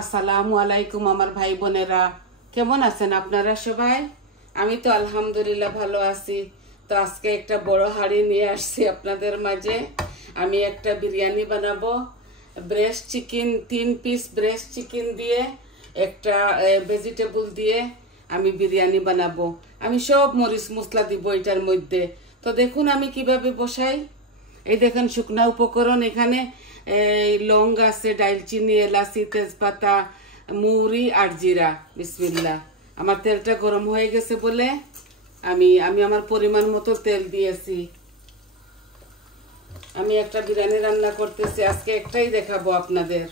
আসসালামু আলাইকুম আমার ভাই বোনেরা, কেমন আছেন আপনারা সবাই? আমি তো আলহামদুলিল্লাহ ভালো আছি। তো আজকে একটা বড় হাঁড়ি নিয়ে আসছি আপনাদের মাঝে। আমি একটা বিরিয়ানি বানাবো। Breast chicken 3 piece breast chicken দিয়ে একটা ভেজিটেবল দিয়ে আমি বিরিয়ানি বানাবো। আমি সব মরিচ মশলা দিব এটার মধ্যে। তো দেখুন আমি কিভাবে বসাই। এই দেখেন শুকনা উপকরণ, এখানে লং আছে, ডালচিনি, এলাচি, তেজপাতা, মৌরি আর জিরা। বিসমিল্লাহ। আমার তেলটা গরম হয়ে গেছে বলে আমি আমার পরিমাণ মতো তেল দিয়েছি। আমি একটা বিরিয়ানি রান্না করতেছি, আজকে একটাই দেখাবো আপনাদের।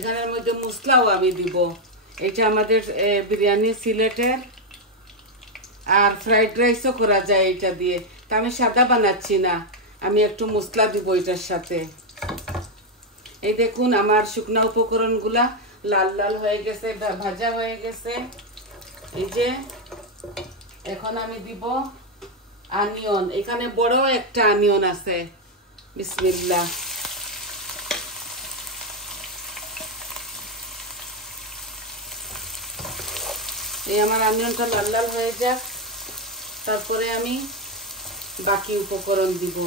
এখানের মধ্যে মশলাও আমি দিব। এটা আমাদের বিরিয়ানি সিলেটের, আর ফ্রাইড রাইসও করা যায় এটা দিয়ে। তা আমি সাদা বানাচ্ছি না, আমি একটু মশলা দিব এটার সাথে। এই দেখুন আমার শুকনা উপকরণগুলা লাল লাল হয়ে গেছে, ভাজা হয়ে গেছে। এই যে এখন আমি দিব অনিয়ন। এখানে বড় একটা অনিয়ন আছে। বিসমিল্লাহ। এই আমার অনিয়নটা লাল লাল হয়ে যাক, তারপরে আমি বাকি উপকরণ দিব।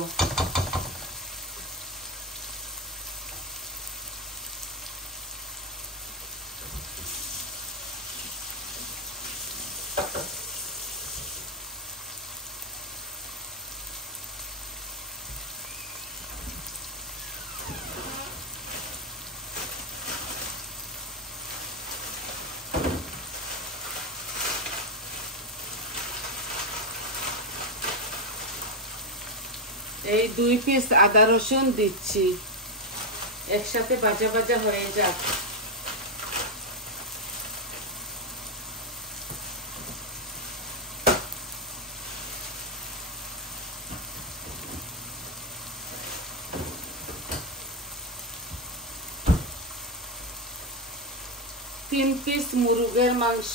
এই 2 পিস আদা রসুন দিচ্ছি, একসাথে ভাজা ভাজা হয়ে যাক। তিন পিস মুরগের মাংস,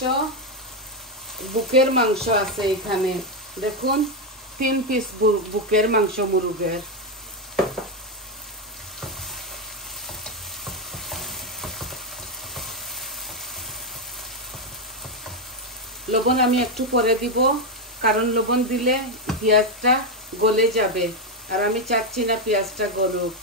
বুকের মাংস আছে এখানে। দেখুন 3 পিস বুকের মাংস মুরগের। লবণ আমি একটু পরে দিব, কারণ লবণ দিলে পেঁয়াজটা গলে যাবে, আর আমি চাচ্ছি না পেঁয়াজটা গলুক।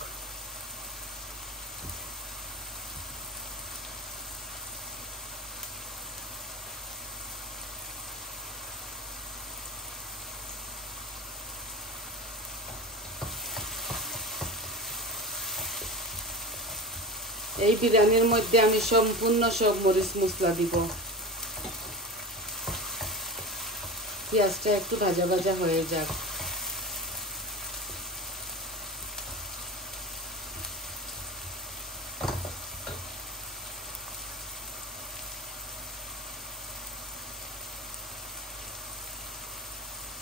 এই বিরিয়ানির মধ্যে আমি সম্পূর্ণ সব মরিচ মশলা দিব। পেঁয়াজটা একটু ভাজা ভাজা হয়ে যাক।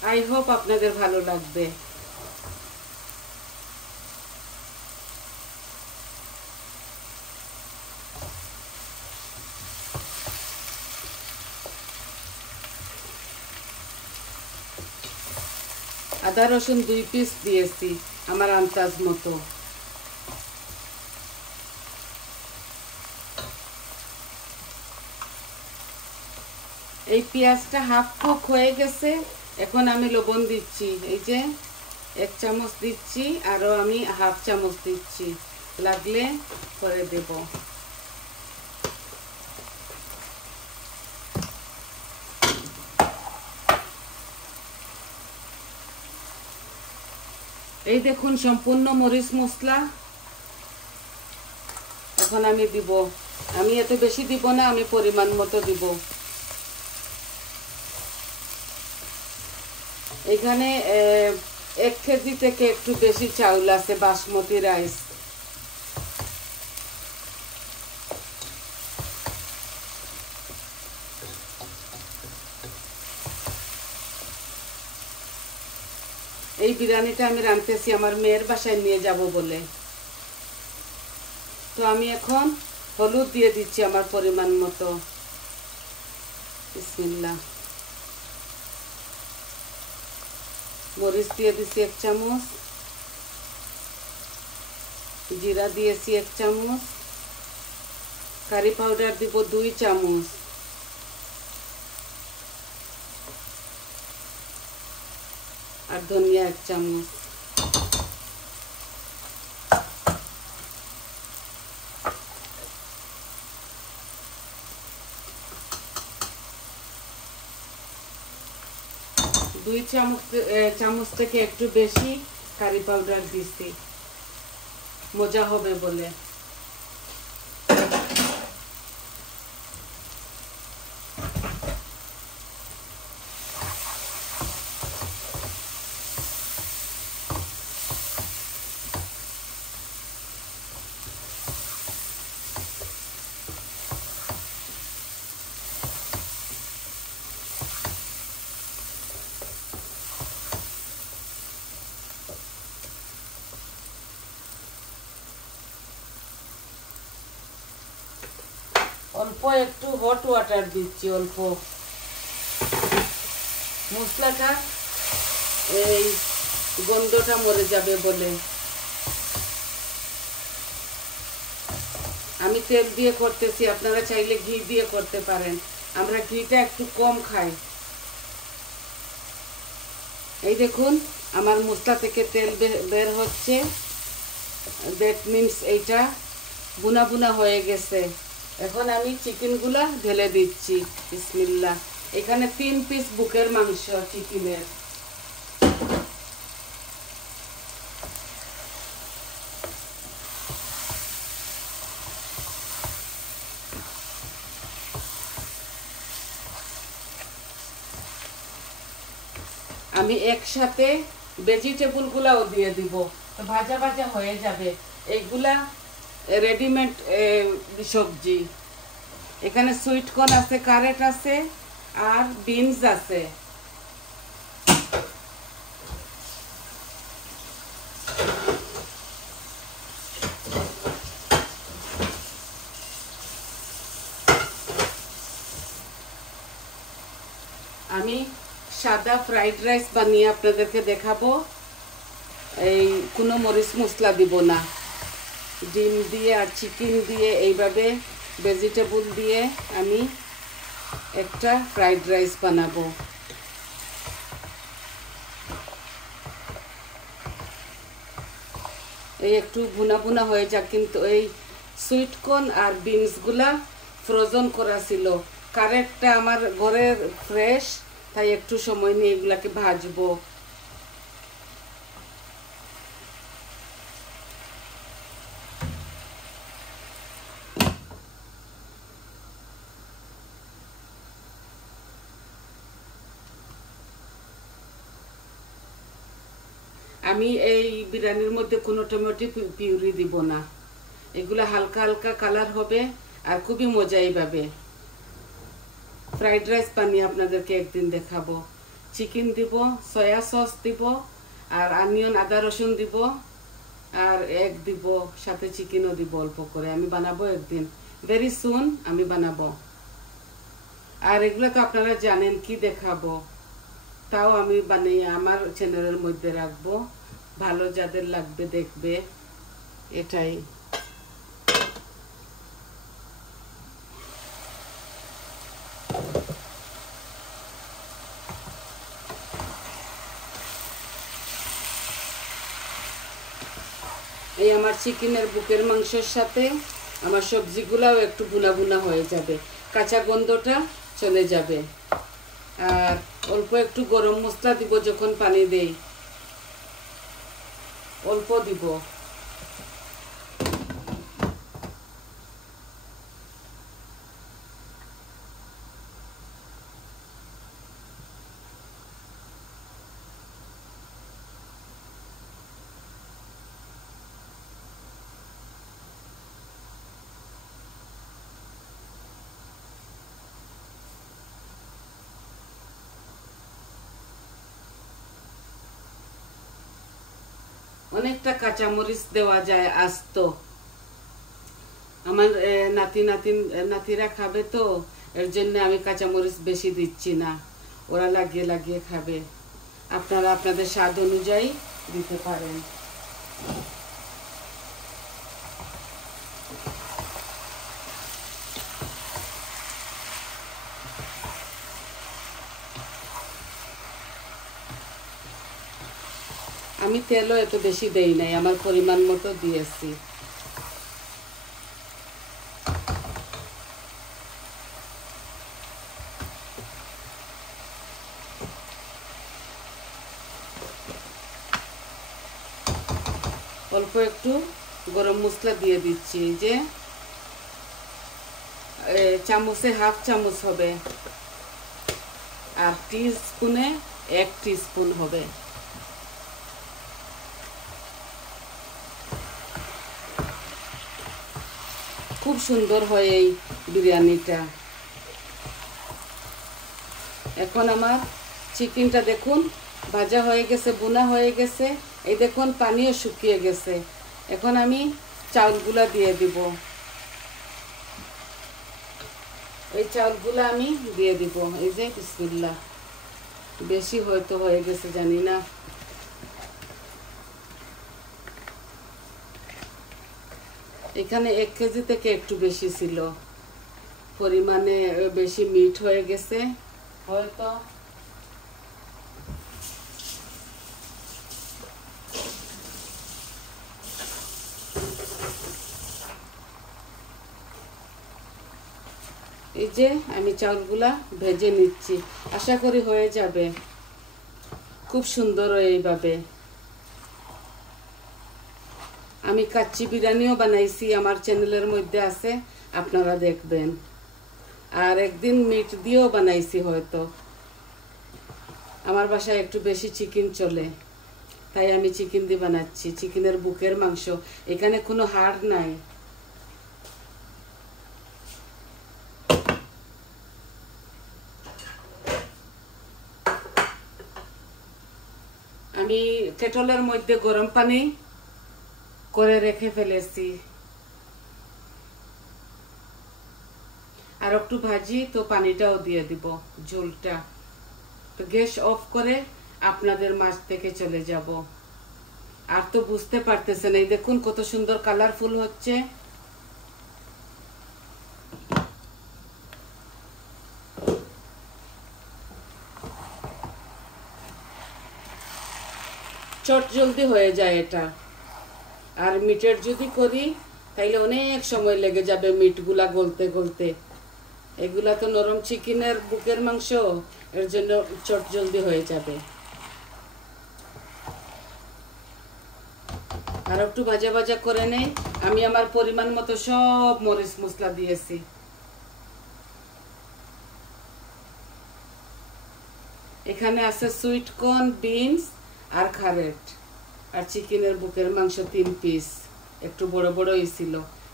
আই হোপ আপনাদের ভালো লাগবে। আদা রসুন 2 পিস দিয়েছি আমার আন্দাজ মতো। এই পেঁয়াজটা হাফ কুক হয়ে গেছে, এখন আমি লবণ দিচ্ছি। এই যে 1 চামচ দিচ্ছি, আরো আমি হাফ চামচ দিচ্ছি, লাগলে করে দেব। এই দেখুন সম্পূর্ণ মরিচ মশলা এখন আমি দিব। আমি এত বেশি দিব না, আমি পরিমাণ মতো দিব। এখানে 1 কেজি থেকে একটু বেশি চাউল আছে, বাসমতি রাইস। এই বিরিয়ানিটা আমি রাঁধতেছি আমার মেয়ের বাসায় নিয়ে যাব বলে। তো আমি এখন হলুদ দিয়ে দিচ্ছি আমার পরিমাণ মতো। বিসমিল্লাহ। মরিচ দিয়ে দিছি 1 চামচ, জিরা দিয়েছি 1 চামচ, কারি পাউডার দিব 2 চামচ, আর ধনিয়া 1 চামচ। দুই চামচ থেকে একটু বেশি কারি পাউডার দিছি, মজা হবে বলে। অল্প একটু হট ওয়াটার দিচ্ছি, অল্প, মশলাটা এই গন্ধটা মরে যাবে বলে। আমি তেল দিয়ে করতেছি, আপনারা চাইলে ঘি দিয়ে করতে পারেন, আমরা ঘিটা একটু কম খাই। এই দেখুন আমার মশলা থেকে তেল বের হচ্ছে, দ্যাট মিন্স এইটা বুনা বুনা হয়ে গেছে। এখন আমি চিকেনগুলা ঢেলে দিচ্ছি। বিসমিল্লাহ। এখানে 3 পিস বুকের মাংস চিকেনের। আমি একসাথে ভেজিটেবলগুলাও দিয়ে দিব, তো ভাজা ভাজা হয়ে যাবে। এইগুলা রেডিমেড সবজি। এখানে সুইট কর্ন আছে, ক্যারেট আছে, আর বিনস আছে। আমি সাদা ফ্রাইড রাইস বানিয়ে আপনাদেরকে দেখাবো। এই কোনো মরিচ মশলা দিব না, ডিম দিয়ে আর চিকেন দিয়ে এইভাবে ভেজিটেবল দিয়ে আমি একটা ফ্রাইড রাইস বানাবো। এই একটু ভুনা ভুনা হয়ে যাক, কিন্তু এই সুইট কর্ন আর বিনসগুলা ফ্রোজেন করা ছিল। কারেক্টটা আমার ঘরের ফ্রেশ, তাই একটু সময় নিয়ে এগুলাকে ভাজবো। আমি এই বিরিয়ানির মধ্যে কোনো টমেটো পিউরি দিব না, এগুলো হালকা হালকা কালার হবে আর খুবই মজা এইভাবে। ফ্রাইড রাইস বানিয়ে আপনাদেরকে একদিন দেখাবো। চিকেন দিব, সয়া সস দিব, আর অনিয়ন আদা রসুন দিব, আর এগ দিব, সাথে চিকেনও দিব অল্প করে। আমি বানাবো একদিন, ভেরি সুন আমি বানাবো। আর এগুলো তো আপনারা জানেন কি দেখাবো, তাও আমি বানিয়ে আমার চ্যানেলের মধ্যে রাখবো, ভালো যাদের লাগবে দেখবে, এটাই। এই আমার চিকেনের বুকের মাংসের সাথে আমার সবজিগুলাও একটু বুনা বুনা হয়ে যাবে, কাঁচা গন্ধটা চলে যাবে। আর অল্প একটু গরম মশলা দিব, যখন পানি দেই অল্প দিব। অনেকটা কাঁচামরিচ দেওয়া যায় আস্ত। আমার নাতিরা খাবে তো, এর জন্য আমি কাঁচামরিচ বেশি দিচ্ছি না, ওরা লাগিয়ে লাগিয়ে খাবে। আপনারা আপনাদের স্বাদ অনুযায়ী দিতে পারেন। আমি তেলও এত বেশি দেই নাই, আমার পরিমাণ মতো দিয়েছি। অল্প একটু গরম মশলা দিয়ে দিচ্ছি, যে চামচে হাফ চামচ হবে, আর টিস্পুনে 1 টিস্পুন হবে। খুব সুন্দর হয় এই বিরিয়ানিটা। এখন আমার চিকেনটা দেখুন ভাজা হয়ে গেছে, বোনা হয়ে গেছে। এই দেখুন পানিও শুকিয়ে গেছে। এখন আমি চাউলগুলা দিয়ে দিব। এই চাউলগুলা আমি দিয়ে দিব। এই যে বিসমিল্লাহ, বেশি হয়তো হয়ে গেছে জানি না। এখানে 1 কেজি থেকে একটু বেশি ছিল, পরিমাণে বেশি মিট হয়ে গেছে হয়তো। এই যে আমি চাউলগুলা ভেজে নিচ্ছি, আশা করি হয়ে যাবে খুব সুন্দর এইভাবে। আমি কাচ্চি বিরিয়ানিও বানাইছি, আমার চ্যানেলের মধ্যে আছে, আপনারা দেখবেন। আর একদিন মিট দিয়েও বানাইছি হয়তো। আমার বাসায় একটু বেশি চিকেন চলে, তাই আমি চিকেন দিয়ে বানাচ্ছি। চিকেনের বুকের মাংস, এখানে কোনো হাড় নাই। আমি কেটলের মধ্যে গরম পানি করে রেখে ফেলেছি। আর একটু ভাজি তো পানিটাও দিয়ে দিব, ঝোলটা। তো গ্যাস অফ করে আপনাদের মাছ থেকে চলে যাব। আর তো বুঝতে পারতেছেন, এই দেখুন কত সুন্দর কালারফুল হচ্ছে। চট জলদি হয়ে যায় এটা। আর মিটের যদি করি তাইলে অনেক সময় লেগে যাবে মিটগুলা গলতে গলতে। এগুলা তো নরম চিকেনের বুকের মাংস, এর জন্য চট জলদি হয়ে যাবে। আর একটু ভাজা ভাজা করে নেই। আমি আমার পরিমাণ মতো সব মরিচ মশলা দিয়েছি। এখানে আছে সুইট কর্ন, বিনস আর খারেট, আর চিকেনের বুকের মাংস 3 পিস, একটু বড় বড়ই ছিল,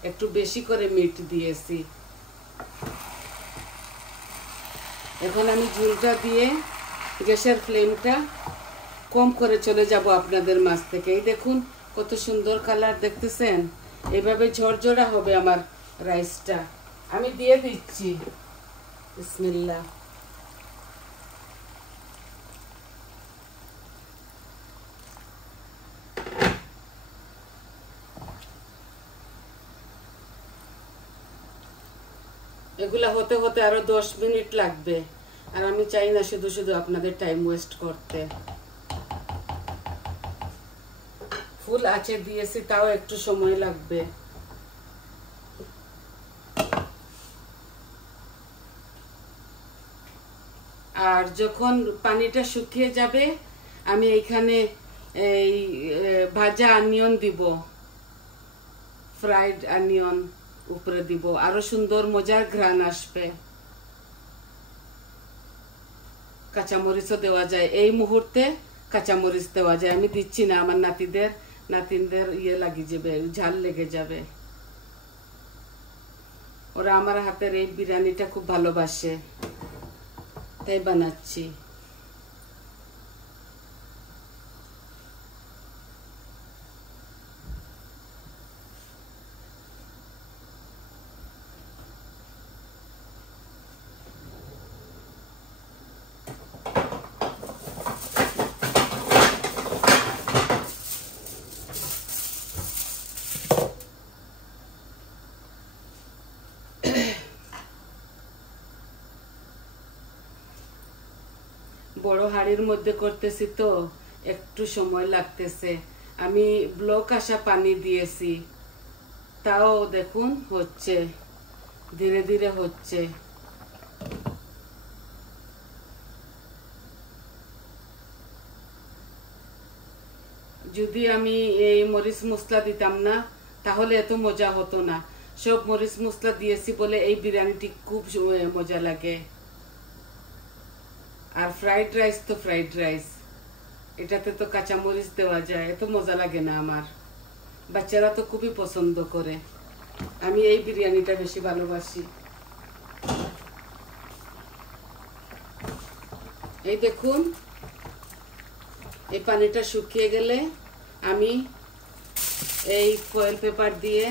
একটু বেশি করে মিট দিয়েছি। এখন আমি ঝোলটা দিয়ে গ্যাসের ফ্লেমটা কম করে চলে যাব আপনাদের মাছ থেকে। এই দেখুন কত সুন্দর কালার দেখতেছেন। এইভাবে ঝরঝরা হবে আমার রাইসটা। আমি দিয়ে দিচ্ছি, বিসমিল্লাহ। এগুলা হতে হতে আরো 10 মিনিট লাগবে, আর আমি চাই না শুধু শুধু আপনাদের টাইম ওয়েস্ট করতে। ফুল আঁচে দিয়েছি, তাও একটু সময় লাগবে। আর যখন পানিটা শুকিয়ে যাবে, আমি এখানে এই ভাজা অনিয়ন দিব, ফ্রাইড অনিয়ন উপরে দিব, আরো সুন্দর মজার ঘ্রাণ আসবে। কাঁচামরিচও দেওয়া যায়, এই মুহূর্তে কাঁচামরিচ দেওয়া যায়। আমি দিচ্ছি না, আমার নাতিনদের ইয়ে লাগিয়ে যাবে, ঝাল লেগে যাবে। ওরা আমার হাতের এই বিরিয়ানিটা খুব ভালোবাসে, তাই বানাচ্ছি। বড় হাঁড়ির মধ্যে করতেছি তো একটু সময় লাগতেছে। আমি ব্লক আসা পানি দিয়েছি, তাও দেখুন হচ্ছে, ধীরে ধীরে হচ্ছে। যদি আমি এই মরিচ মশলা দিতাম না তাহলে এত মজা হতো না। সব মরিচ মশলা দিয়েছি বলে এই বিরিয়ানিটি খুব মজা লাগে। আর ফ্রাইড রাইস তো ফ্রাইড রাইস, এটাতে তো কাঁচা মরিচ দেওয়া যায়, এত মজা লাগে না আমার। বাচ্চারা তো খুবই পছন্দ করে, আমি এই বিরিয়ানিটা বেশি ভালোবাসি। এই দেখুন, এই পানিটা শুকিয়ে গেলে আমি এই ফয়েল পেপার দিয়ে,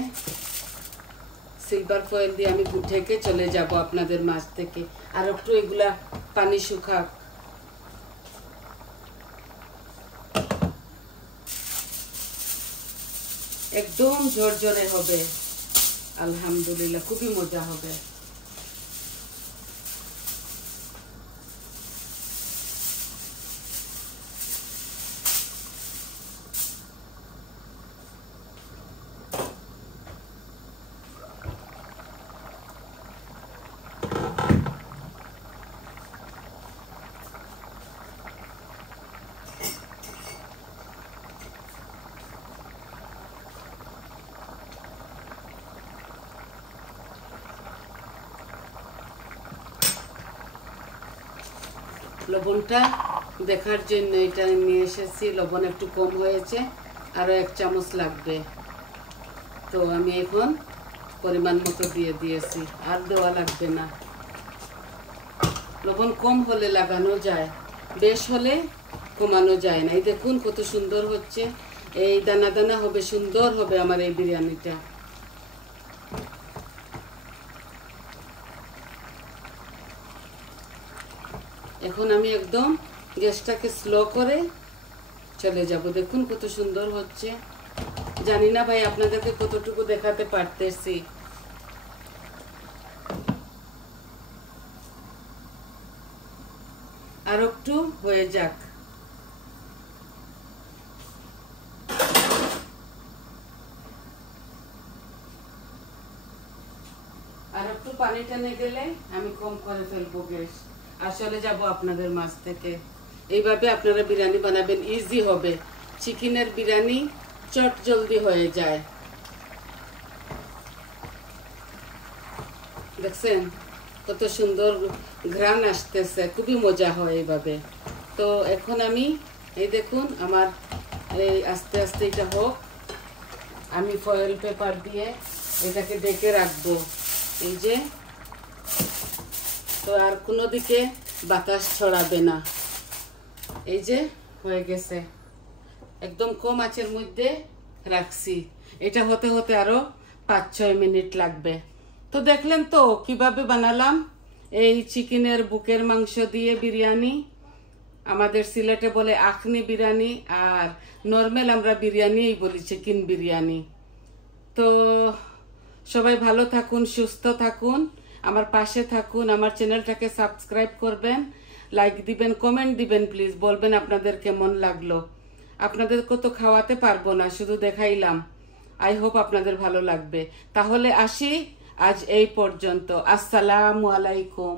সিলভার ফয়েল দিয়ে আমি ঢেকে চলে যাব আপনাদের মাছ থেকে। আর একটু এগুলা পানি শুকাক। একদম ঝরঝরে হবে, আলহামদুলিল্লাহ খুবই মজা হবে। লবণটা দেখার জন্য এটা নিয়ে এসেছি, লবণ একটু কম হয়েছে, আরো 1 চামচ লাগবে। তো আমি এখন পরিমাণ মতো দিয়ে দিয়েছি, আর দেওয়া লাগবে না। লবণ কম হলে লাগানো যায়, বেশ হলে কমানো যায় না। এই দেখুন কত সুন্দর হচ্ছে, এই দানা দানা হবে, সুন্দর হবে আমার এই বিরিয়ানিটা। এখন আমি একদম গ্যাসটাকে স্লো করে চলে যাব। দেখুন কত সুন্দর হচ্ছে। জানি না ভাই আপনাদেরকে কতটুকু দেখাতে পারতেছি। আর একটু হয়ে যাক। আর একটু পানি টেনে গেলে আমি কম করে ফেলবো গ্যাস, আর চলে যাব আপনাদের মাছ থেকে। এইভাবে আপনারা বিরিয়ানি বানাবেন, ইজি হবে। চিকেনের বিরিয়ানি চট জলদি হয়ে যায়। দেখছেন কত সুন্দর ঘ্রাণ আসতেছে, খুবই মজা হয় এইভাবে। তো এখন আমি এই দেখুন আমার এই আস্তে আস্তে এটা হোক, আমি ফয়েল পেপার দিয়ে এটাকে ঢেকে রাখবো। এই যে, তো আর কোনো দিকে বাতাস ছড়াবে না। এই যে হয়ে গেছে, একদম কম আঁচের মধ্যে রাখছি। এটা হতে হতে আরো 5-6 মিনিট লাগবে। তো দেখলেন তো কিভাবে বানালাম এই চিকেনের বুকের মাংস দিয়ে বিরিয়ানি। আমাদের সিলেটে বলে আখনি বিরিয়ানি, আর নর্মাল আমরা বিরিয়ানিই বলি চিকেন বিরিয়ানি। তো সবাই ভালো থাকুন, সুস্থ থাকুন, আমার পাশে থাকুন, আমার চ্যানেলটাকে সাবস্ক্রাইব করবেন, লাইক দিবেন, কমেন্ট দিবেন, প্লিজ বলবেন আপনাদের কেমন লাগলো। আপনাদেরকে তো খাওয়াতে পারবো না, শুধু দেখাইলাম। আই হোপ আপনাদের ভালো লাগবে। তাহলে আসি, আজ এই পর্যন্ত। আসসালামু আলাইকুম।